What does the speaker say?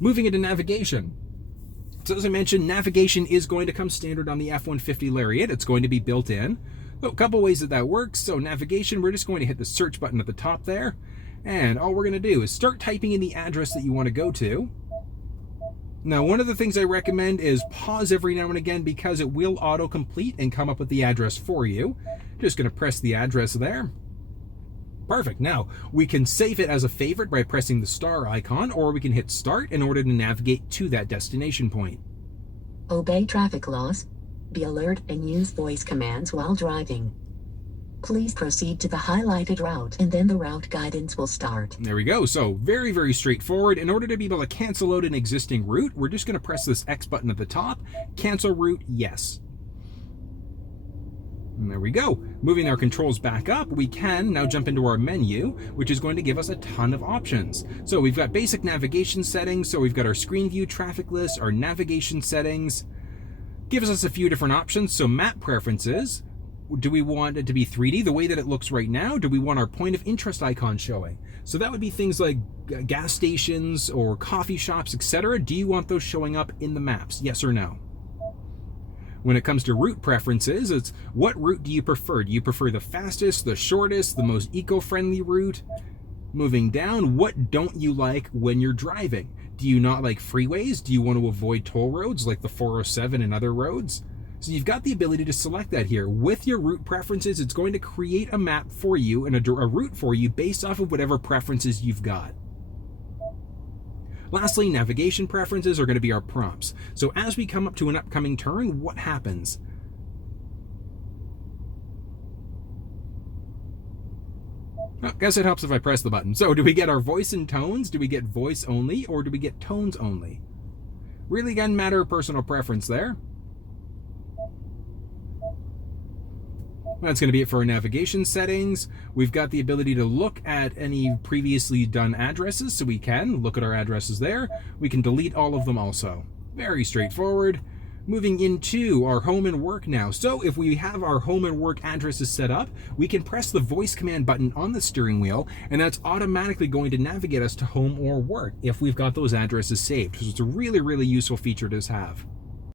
Moving into navigation. So as I mentioned, navigation is going to come standard on the F-150 Lariat. It's going to be built in. So a couple ways that works. So navigation, we're just going to hit the search button at the top there. And all we're going to do is start typing in the address that you want to go to. Now, one of the things I recommend is pause every now and again because it will autocomplete and come up with the address for you. Just going to press the address there. Perfect. Now, we can save it as a favorite by pressing the star icon, or we can hit start in order to navigate to that destination point. Obey traffic laws. Be alert and use voice commands while driving. Please proceed to the highlighted route and then the route guidance will start. There we go. So very, very straightforward. In order to be able to cancel out an existing route, we're just going to press this X button at the top. Cancel route, yes. And there we go. Moving our controls back up, we can now jump into our menu, which is going to give us a ton of options. So we've got basic navigation settings. So we've got our screen view traffic list, our navigation settings. Gives us a few different options. So map preferences. Do we want it to be 3D the way that it looks right now? Do we want our point of interest icon showing? So that would be things like gas stations or coffee shops, etc. Do you want those showing up in the maps? Yes or no? When it comes to route preferences, it's what route do you prefer? Do you prefer the fastest, the shortest, the most eco-friendly route? Moving down, what don't you like when you're driving? Do you not like freeways? Do you want to avoid toll roads like the 407 and other roads? So you've got the ability to select that here. With your route preferences, it's going to create a map for you and a route for you based off of whatever preferences you've got. Lastly, navigation preferences are going to be our prompts. So as we come up to an upcoming turn, what happens? I guess it helps if I press the button. So do we get our voice and tones? Do we get voice only or do we get tones only? Really, again, matter of personal preference there. That's going to be it for our navigation settings. We've got the ability to look at any previously done addresses, so we can look at our addresses there. We can delete all of them also. Very straightforward. Moving into our home and work now. So if we have our home and work addresses set up, we can press the voice command button on the steering wheel, and that's automatically going to navigate us to home or work if we've got those addresses saved. So it's a really, really useful feature to have.